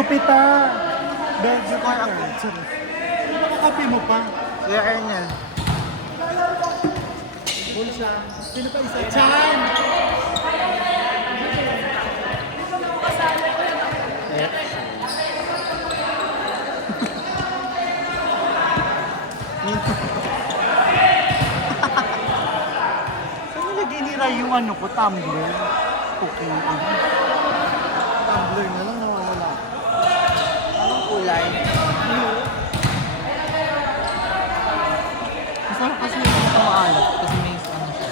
Jupiter! The Jupiter. Copy mo pa. Kuya Ernel. Bulsa. Sino pa isa? Chan! Saan nilagay ni Ray yung ano ko? Tumbler? Okay. Tumbler na lang nawawala. Anong kulay? Masarap kasi yung ito maalat. Kasi may ano siya.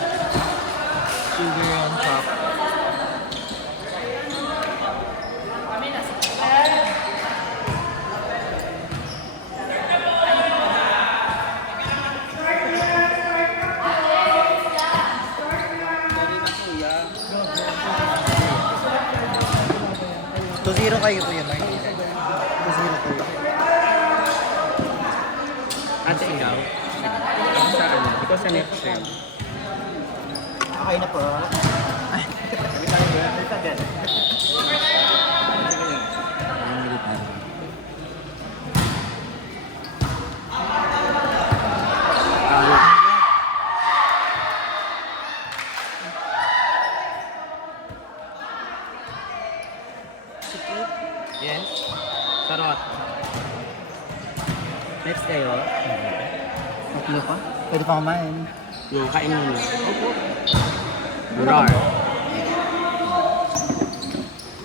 Sugar on top. Zero kayo kuya Mark. 2-0 kayo. Ate ikaw? Ako sa ano? Ikaw sa next term. Okay na po. Kami tayo ba? Kami tayo. Yes? Sarot. Next kayo. Tatlo pa? Pwede pa kumain. Yung kain mo na. Rar.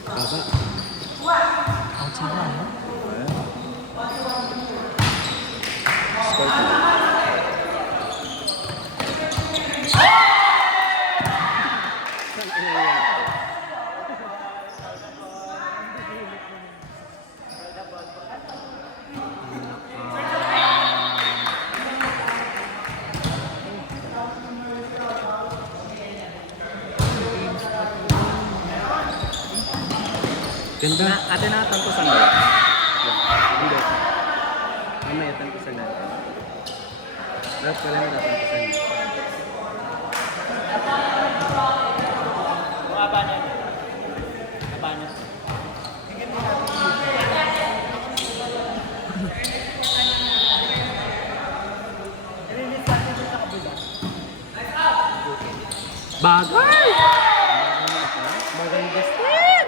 Baba. Outside na, no? Saan inayari? Ganda. Ate na tantusan ba? Hindi. Mamaya tantusan natin. Lahat pala na tantusan niyo. Bagay! Bagay Justin!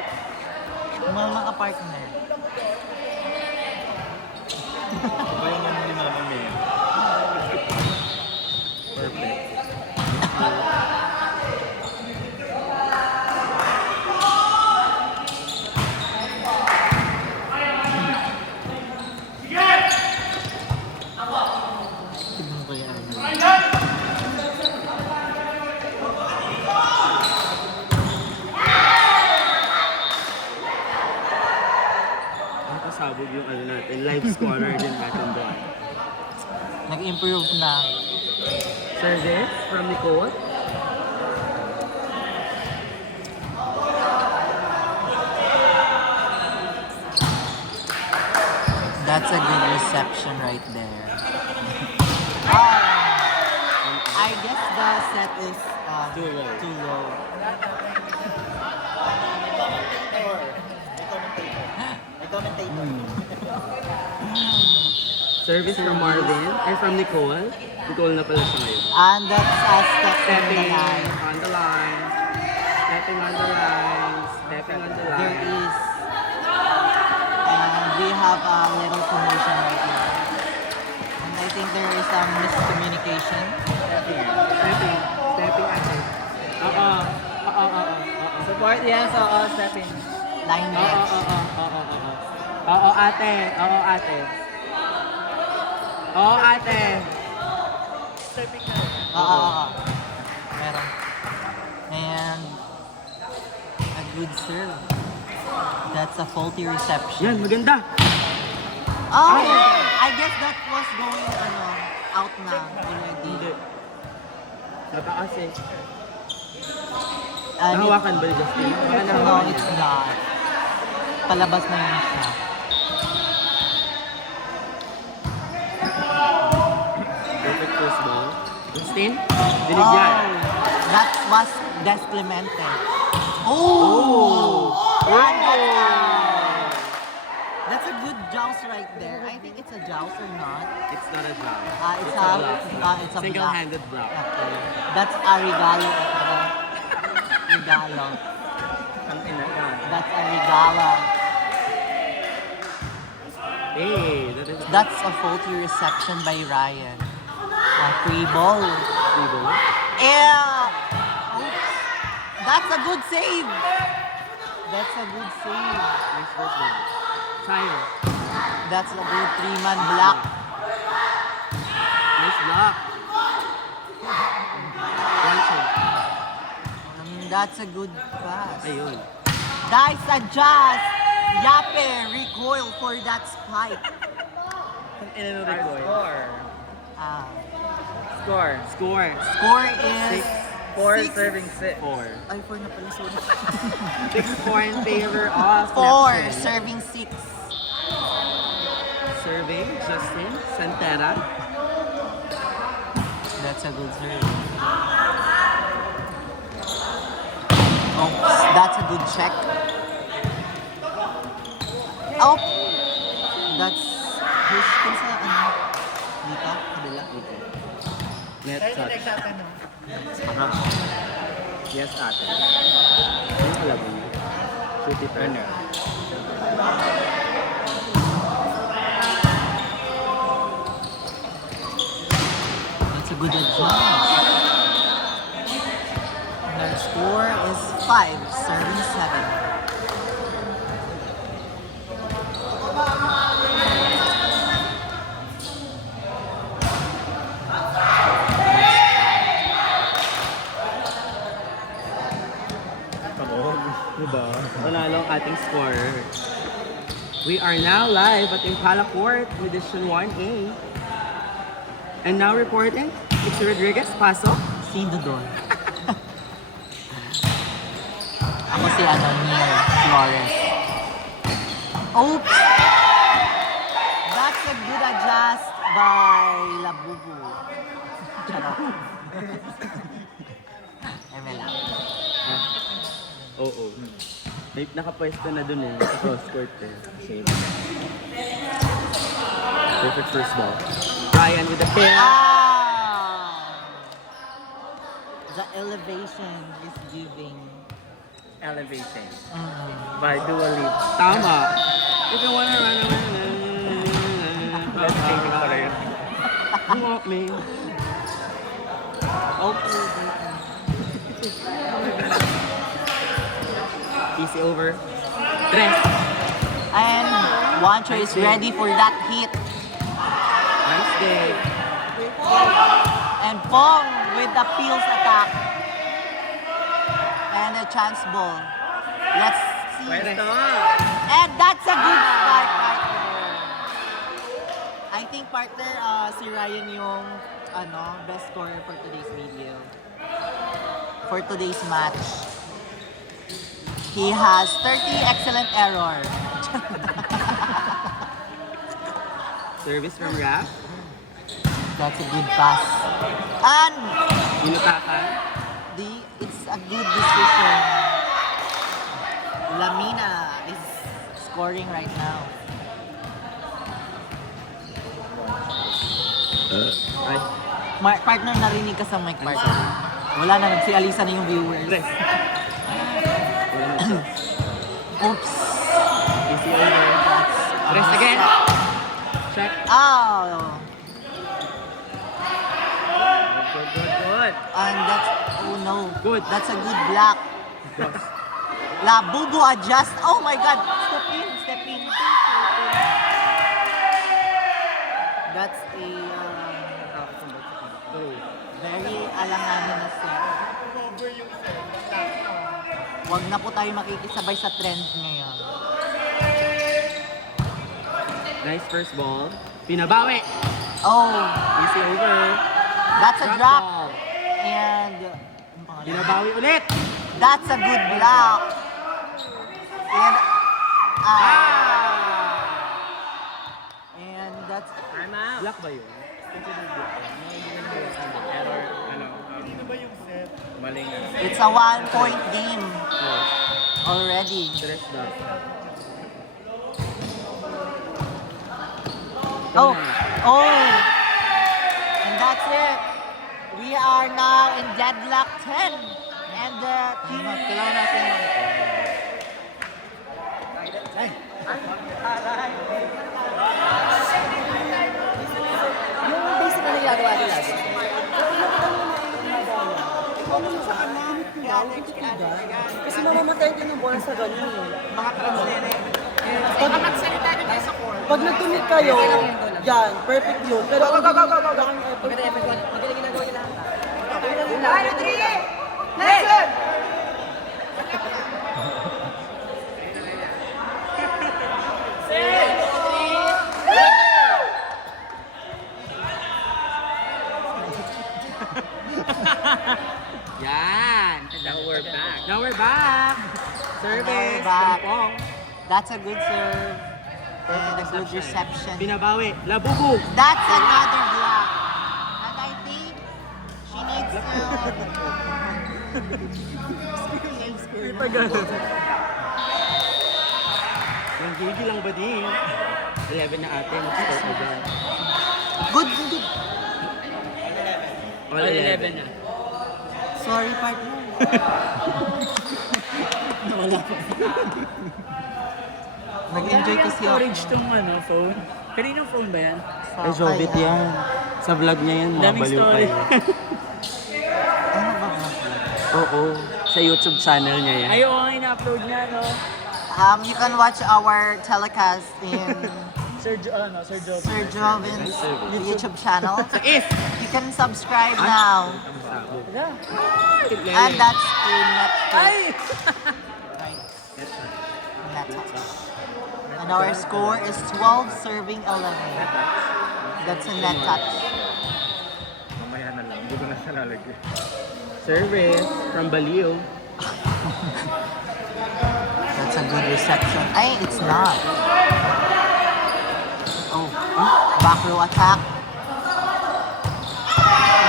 Mga nakapark na yan. Bagay nga ni Mama May. Perfect. Tignan ko yan. Ang pasabog yung ano natin, live scorer din natin doon. Nag-improve na. Service from Nicole. That's a good reception right there. I guess the set is Too low. Too low. Service from Marvin, or from Nicole. Nicole na pala siya ngayon. And that's a step in the Stepping line. on the line. Stepping on the line. Stepping on the line. There is. And we have a little commotion right now. And I think there is some miscommunication. Stepping. Stepping. Stepping ate. Oo. Oo. Support yan, so stepping. Line Oo. match. Oo ate. Oo ate. Oo ate. Oo. Meron. And a good serve. That's a faulty reception. Yan, maganda. Oh! I guess that was going out na already. Hindi. Nataas eh. And Nahawakan ba ni Justin? Baka no, nahawakan it's niya. not. Palabas na yun siya. Perfect first ball. Justin? Binigyan. That was Des Clemente. Oh! And that's That's a good joust right there. I think it's a joust or not. It's not a job. It's a Single-handed block. Okay. That's a regalo. Regalo. Ang ina yan. That's a regalo. Hey, that is That's a faulty reception by Ryan. A free ball. evil. Yeah. Oops. That's a good save. That's a good save. Nice first one. Tayo. That's a good three-man block. Nice block. One, two. That's a good pass. Ayun. Dice adjust. Yape recoil for that spike. Ang ina ng recoil. Ah. Score. Score. Score is 4 six. serving 6. 4. Ay, 4 na pala, sorry. 6-4 in favor of 4 Neptune. serving 6. Serving Justin Santera. That's a good serve. Oops, that's a good check. Oh! That's... Who's sa ano? Dito? Kabila? Net Ayun, touch. next natin, no? Yes, ate. Ano pala ba niya? Shoot it ano? That's a good advance. Their score is 5, serving 7. Diba? Panalo ang ating scorer. We are now live at Impala Court, Edition 1A. And now reporting, it's Rodriguez, pasok. Sino doon? Ako si ano, Neil Flores. Oops! That's a good adjust by Labubu. Charot. Eme lang. Oo. May nakapwesto na dun eh, sa cross court eh. Save. Perfect first ball. Ryan with the pair. The elevation is giving. Elevation. Mm. By Dua Lipa. Tama. If you wanna run away, let's take it for you. You want me? Okay. Easy over. Tres. And Juancho is ready for that hit. Nice day. And Pong with the Peels attack. And a chance ball. Let's see. Pwesto. And that's a good start right there. I think partner, si Ryan yung best scorer for today's video. For today's match. He has 30 excellent error. Service from Raph. That's a good pass. And Inutakan. it's a good decision. Lamina is scoring right now. Ay. Partner, narinig ka sa mic, partner. Wala na, nagsialisa na yung viewers. Tres. Wala na siya. Oops. Easy over. Tres again. Check. Oh. Good. And that's, oh no. Good. That's a good block. Yes. Labubu adjust. Oh my God. Step in. That's a very alanganin na set. Over yung set. Huwag na po tayo makikisabay sa trend ngayon. Nice first ball. Pinabawi. Oh, Easy over. that's a drop. Ball. And Pinabawi ulit. that's a good block. And and that's Time out. Block ba yun? Consider block. Error. Ano? Hindi ba yung set? Mali nga. it's a 1-point game Yes. already. Tres daw. Oh, oh. And that's it. We are now in deadlock 10. And the team... Kailangan natin yung Yung basic na nagagawa nila. Kasi mamamatay din ng bola sa ganun eh. Pag nag-commit kayo, yan, perfect yun. Pero kung magaling effort, magaling ginagawa nila lahat. Yan! Now we're back. Now we're back! Service! Now we're back. Pong. That's a good serve. And a good reception. Binabawi. Labubu! That's another block. And I think she needs Yung GG lang ba din? 11 na atin. Score ko dyan. Good, good. All 11 na. Sorry, partner. Nag-enjoy kasi ako. Storage tong phone. Kaninong phone ba yan? Ay, Jovit yan. Sa vlog niya yan, Daming mabaliw story. kayo. Ano ba ba? Oo. Sa YouTube channel niya yan. Ay, oo nga, ina-upload niya, no? You can watch our telecast in Sir Joe. Sir Jovin's YouTube channel. If! You can subscribe now. And that's a Netflix. Netflix. And our score is 12 serving 11. That's a net touch. Mamaya na lang, hindi ko na siya lalagyan. Service from Baliw. That's a good reception. Ay, it's not. Oh, back row attack.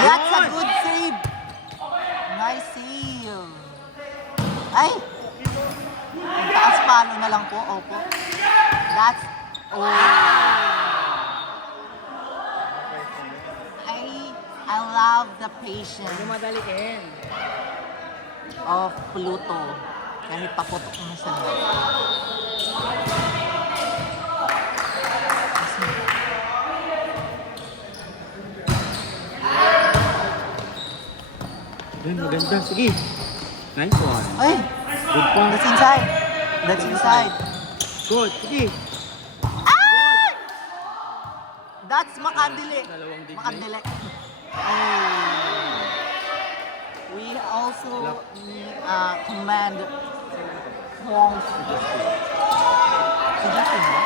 That's a good save. Nice save. Ay! Ang taas palo na lang po. Opo. That's... Oh. I love the patience Madaliin. of Pluto. Kahit paputok na siya. Yan, maganda. Sige. Nice one. Ay! Good point. That's inside. That's inside. Good. Sige. Ah! That's Makandili. Dalawang digmay. Makandili. Oh. We also command Hong. Si Justin ba?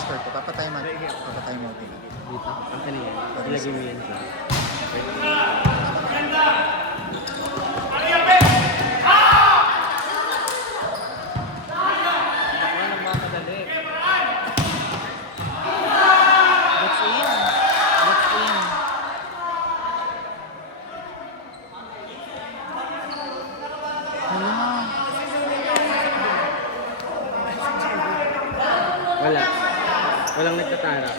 Score ko, papatay mo. Papatay mo. Dito. Ang kanina. Ilagay mo yan sa... That's in. That's in. Hala. Wala. Walang nagtatara.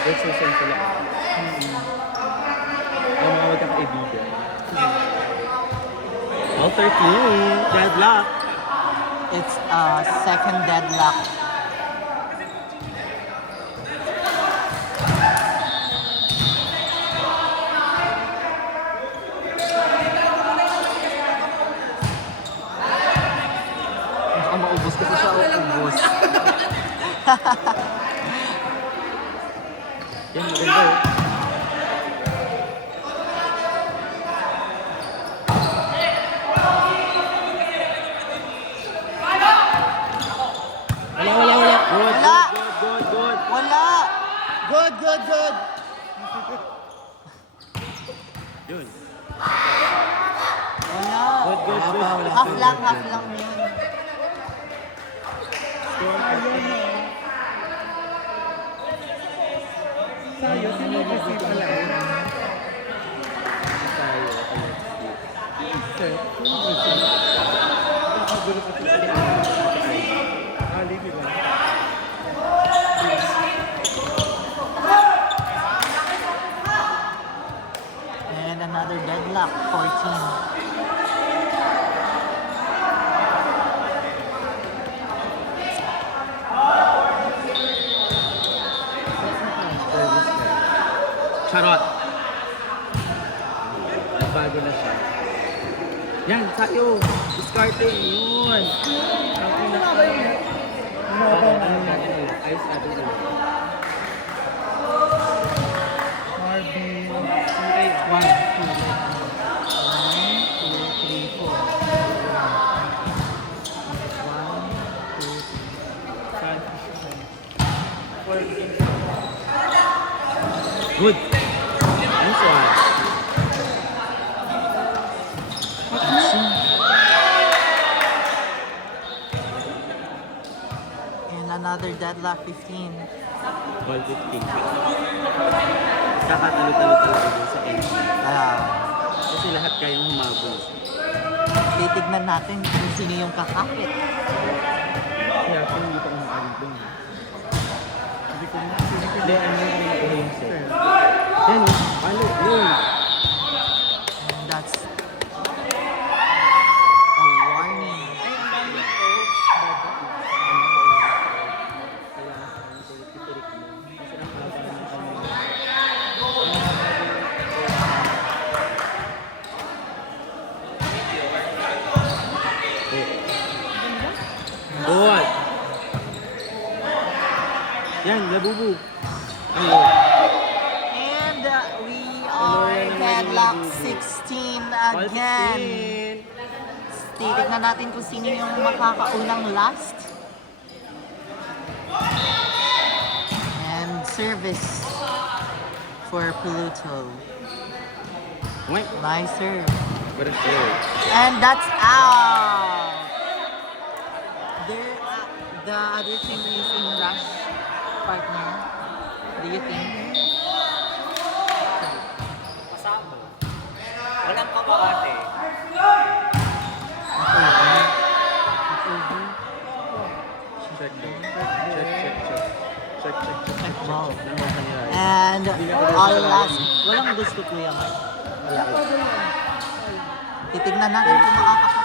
Exercise sila. Ang mga magkakaibigan. All 13. Deadlock. It's second deadlock. Baka maubos kasi siya ubos. Yan, maganda eh. Wala. Good, Wala. good. Wala! Good. Yun. Wala. Good. Half lang yun. Tayo, sino kasi pala And another deadlock, 14. Charot. Bago na siya. Yan, sa'yo. Discarte. Yun. Ayos natin ulit. Marvin. One, two, 3, 4. 1, 2, 3. Good. Nice one. And another deadlock, 15. Ball 15. Kakatalo-talo talaga dun sa end. Kasi lahat kayang humabol. Titignan natin kung sino yung kakapit. Kaya kung hindi pa umakalit dun. Hindi, ano yung set. Yan, ano, yun. And that's a warning. Good. Yan, labubu. Ayun. And we are deadlock 16 again. Titignan natin kung sino yung makakaunang last. And service for Pluto. Wait, Nice serve. but it's good. And that's out. There, the other team is in rush, partner. Do you think? Walang kabakate. Check, check. Ball. And all last, walang gusto ko yan. Wala. Titignan natin kung makakapag